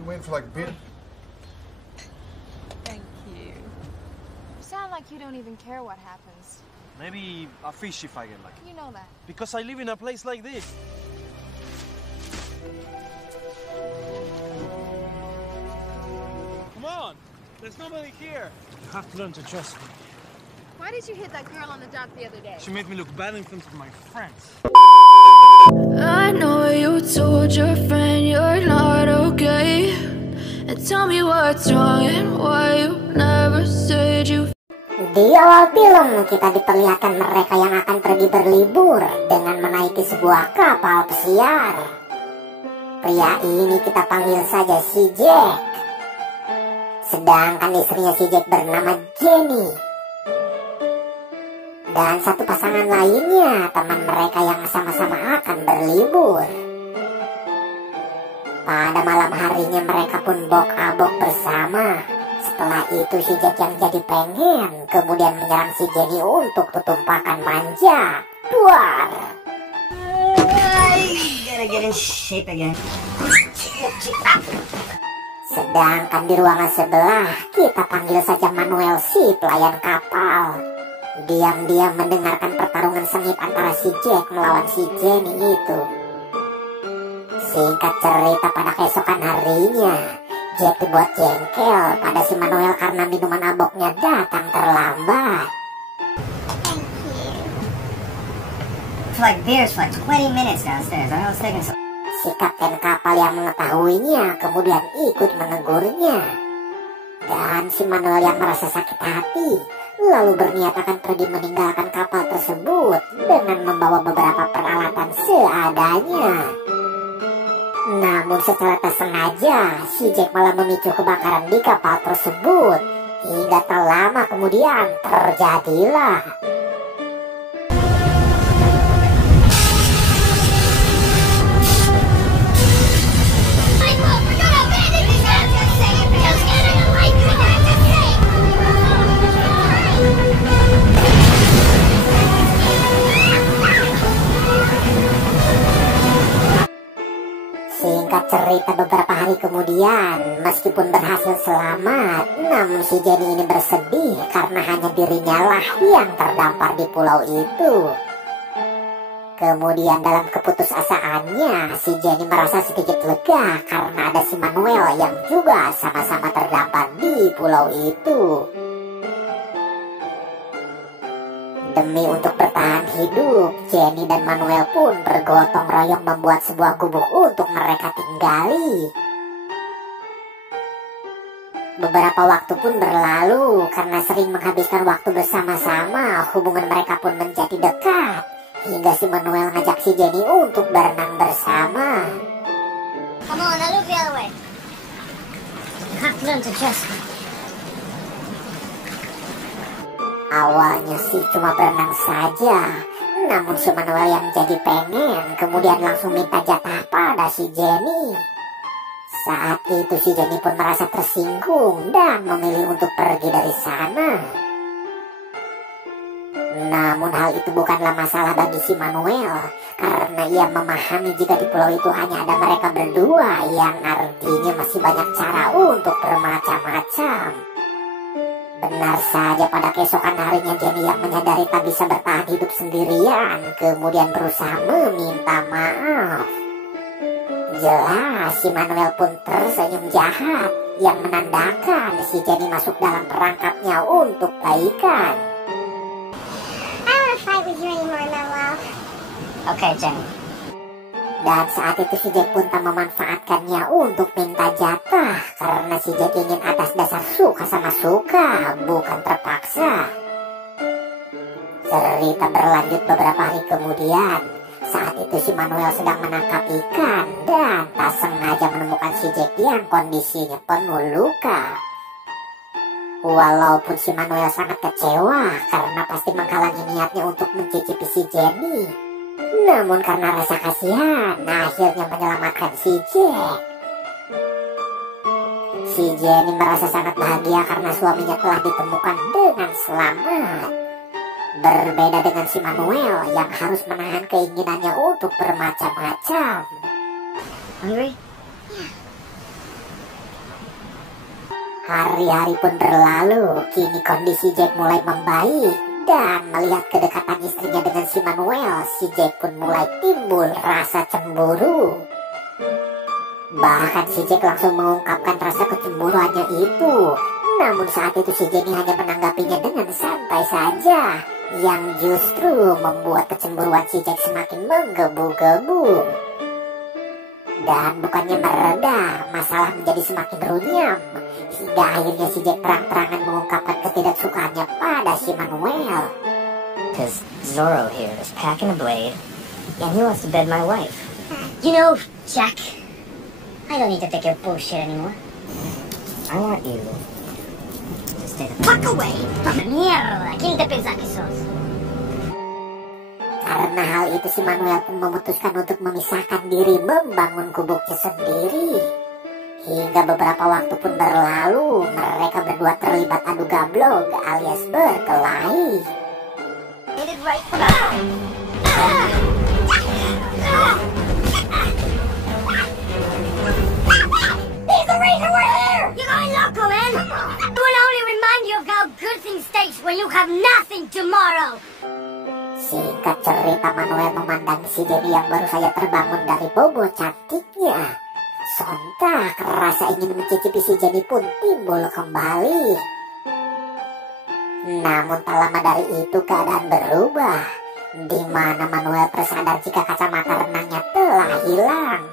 You waiting for like a beer? Thank you. You sound like you don't even care what happens. Maybe a fish if I get lucky. You know that. Because I live in a place like this. Come on! There's nobody here. You have to learn to trust me. Why did you hit that girl on the dock the other day? She made me look bad in front of my friends. I know you told your friend you're not okay, and tell me what's wrong and why you never said you. Di awal film kita diperlihatkan mereka yang akan pergi berlibur dengan menaiki sebuah kapal pesiar. Pria ini kita panggil saja si Jack. Sedangkan istrinya si Jack bernama Jenny. Dan satu pasangan lainnya, teman mereka yang sama-sama akan berlibur. Pada malam harinya mereka pun bok-abok bersama. Setelah itu si Jack yang jadi pengen kemudian menyerang si Jenny untuk tutumpakan manja. Duar. Gotta get in shape again. Sedangkan di ruangan sebelah kita panggil saja Manuel si pelayan kapal. Diam-diam mendengarkan pertarungan sengit antara si Jack melawan si Jenny itu. Singkat cerita, pada keesokan harinya Jack dibuat jengkel pada si Manuel karena minuman aboknya datang terlambat. It's like beers for like 20 minutes downstairs. I was taking some. Si kapten kapal yang mengetahuinya kemudian ikut menegurnya. Dan si Manuel yang merasa sakit hati lalu berniat akan pergi meninggalkan kapal tersebut dengan membawa beberapa peralatan seadanya. Namun secara tak sengaja si Jack malah memicu kebakaran di kapal tersebut. Hingga tak lama kemudian terjadilah. Singkat cerita, beberapa hari kemudian, meskipun berhasil selamat, namun si Jenny ini bersedih karena hanya dirinya lah yang terdampar di pulau itu. Kemudian dalam keputusasaannya, si Jenny merasa sedikit lega karena ada si Manuel yang juga sama-sama terdampar di pulau itu. Demi untuk bertahan hidup, Jenny dan Manuel pun bergotong royong membuat sebuah gubuk untuk mereka tinggali. Beberapa waktu pun berlalu, karena sering menghabiskan waktu bersama-sama, hubungan mereka pun menjadi dekat. Hingga si Manuel ngajak si Jenny untuk berenang bersama. Come on, I look the other way. You have to learn to trust me. Awalnya sih cuma berenang saja, namun si Manuel yang jadi pengen kemudian langsung minta jatah pada si Jenny. Saat itu si Jenny pun merasa tersinggung dan memilih untuk pergi dari sana. Namun hal itu bukanlah masalah bagi si Manuel, karena ia memahami jika di pulau itu hanya ada mereka berdua, yang artinya masih banyak cara untuk bermacam-macam. Benar saja, pada keesokan harinya Jenny yang menyadari tak bisa bertahan hidup sendirian kemudian berusaha meminta maaf. Jelas si Manuel pun tersenyum jahat yang menandakan si Jenny masuk dalam perangkapnya untuk baikan. I don't want to fight with you anymore, Manuel. Okay, Jenny. Dan saat itu si Jack pun tak memanfaatkannya untuk minta jatah, karena si Jack ingin atas dasar suka sama suka, bukan terpaksa. Cerita berlanjut beberapa hari kemudian. Saat itu si Manuel sedang menangkap ikan dan tak sengaja menemukan si Jack yang kondisinya penuh luka. Walaupun si Manuel sangat kecewa karena pasti menghalangi niatnya untuk mencicipi si Jenny, namun karena rasa kasihan, akhirnya menyelamatkan si Jack. Si Jenny merasa sangat bahagia karena suaminya telah ditemukan dengan selamat. Berbeda dengan si Manuel yang harus menahan keinginannya untuk bermacam-macam. Hungry? Hari-hari pun berlalu, kini kondisi Jack mulai membaik. Dan melihat kedekatan istrinya dengan si Manuel, si Jack pun mulai timbul rasa cemburu. Bahkan si Jack langsung mengungkapkan rasa kecemburuannya itu. Namun saat itu si Jenny hanya menanggapinya dengan santai saja, yang justru membuat kecemburuan si Jack semakin menggebu-gebu. Dan bukannya mereda, masalah menjadi semakin runyam, hingga akhirnya si Jack terang-terangan mengungkapkan ketidaksukaannya pada si Manuel. Because Zorro here is packing a blade, and he wants to bed my wife. You know, Jack, I don't need to take your bullshit anymore. I want you to stay the Fuck away from the mierda. ¿Quién te piensa que sos? Karena hal itu si Manuel pun memutuskan untuk memisahkan diri membangun gubuknya sendiri. Hingga beberapa waktu pun berlalu, mereka berdua terlibat adu gablog alias berkelahi. There's the reason we're here! You're going loco, man! I will only remind you of how good things taste when you have nothing tomorrow! Singkat cerita, Manuel memandang si Jenny yang baru saja terbangun dari bobo cantiknya. Sontak rasa ingin mencicipi si Jenny pun timbul kembali. Namun tak lama dari itu keadaan berubah, di mana Manuel tersadar jika kacamata renangnya telah hilang.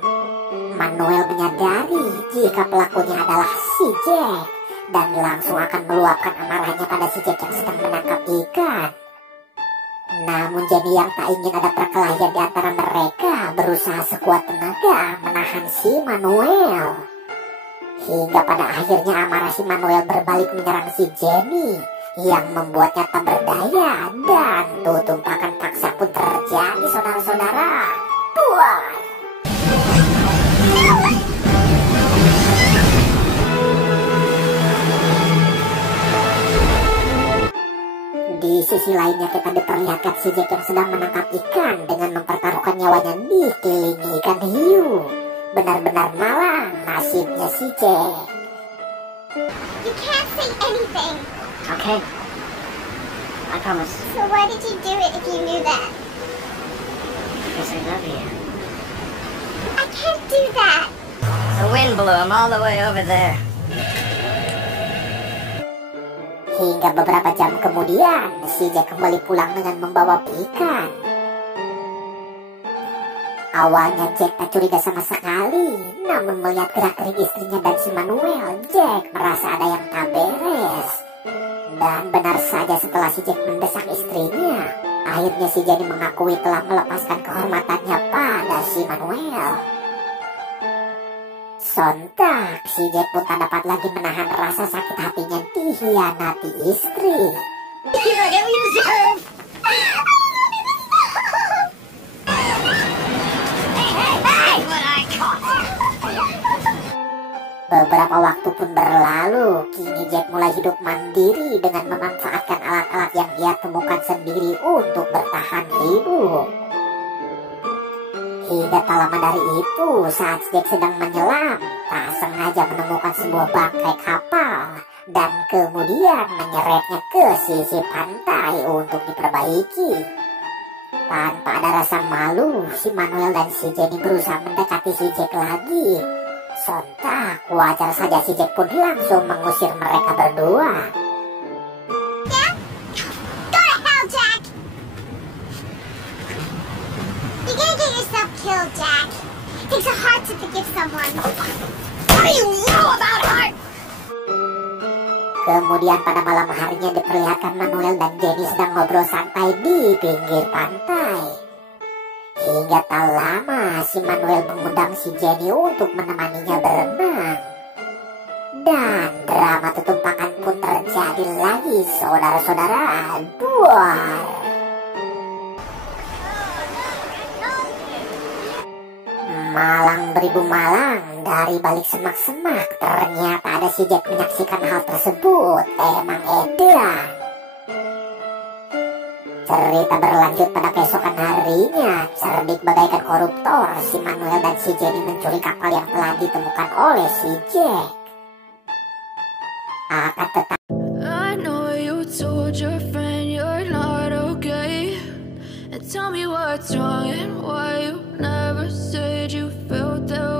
Manuel menyadari jika pelakunya adalah si Jack, dan langsung akan meluapkan amarahnya pada si Jack yang sedang menangkap ikan. Namun Jenny yang tak ingin ada perkelahian di antara mereka berusaha sekuat tenaga menahan si Manuel. Hingga pada akhirnya amarah si Manuel berbalik menyerang si Jenny, yang membuatnya tak berdaya, dan tutumpakan paksa pun terjadi, saudara-saudara. Buah! Di sisi lainnya kita diperlihatkan si Jack yang sedang menangkap ikan dengan mempertaruhkan nyawanya dikelilingi ikan hiu. Benar-benar malang nasibnya si Jack. You can't say anything. Okay. I promise. So why did you do it if you knew that? Because I love you. I can't do that. The wind blew him all the way over there. Hingga beberapa jam kemudian, si Jack kembali pulang dengan membawa ikan. Awalnya Jack tak curiga sama sekali, namun melihat gerak-gerik istrinya dan si Manuel, Jack merasa ada yang tak beres. Dan benar saja setelah si Jack mendesak istrinya, akhirnya si Jenny mengakui telah melepaskan kehormatannya pada si Manuel. Sontak, si Jack pun tak dapat lagi menahan rasa sakit hatinya dikhianati istri. You get what you deserve! Hey, what I caught! Beberapa waktu pun berlalu, kini Jack mulai hidup mandiri dengan memanfaatkan alat-alat yang ia temukan sendiri untuk bertahan hidup. Hingga tak lama dari itu, saat Jack sedang menyelam, tak sengaja menemukan sebuah bangkai kapal dan kemudian menyeretnya ke sisi pantai untuk diperbaiki. Tanpa ada rasa malu, si Manuel dan si Jenny berusaha mendekati si Jack lagi. Sontak, wajar saja si Jack pun langsung mengusir mereka berdua. Yeah? Go to hell, Jack! You're gonna get yourself killed, Jack. It takes a heart to forgive someone. What do you know about heart? Kemudian pada malam harinya diperlihatkan Manuel dan Jenny sedang ngobrol santai di pinggir pantai. Hingga tak lama si Manuel mengundang si Jenny untuk menemaninya berenang. Dan drama tutumpakan pun terjadi lagi, saudara-saudara. Buar! Malang beribu malang, dari balik semak-semak ternyata ada si Jack menyaksikan hal tersebut. Emang edan. Cerita berlanjut pada keesokan harinya. Cerdik bagaikan koruptor, si Manuel dan si Jenny mencuri kapal yang telah ditemukan oleh si Jack. akan tetap I know you told your friend you're not okay, and tell me what's wrong and why you never said you felt that way.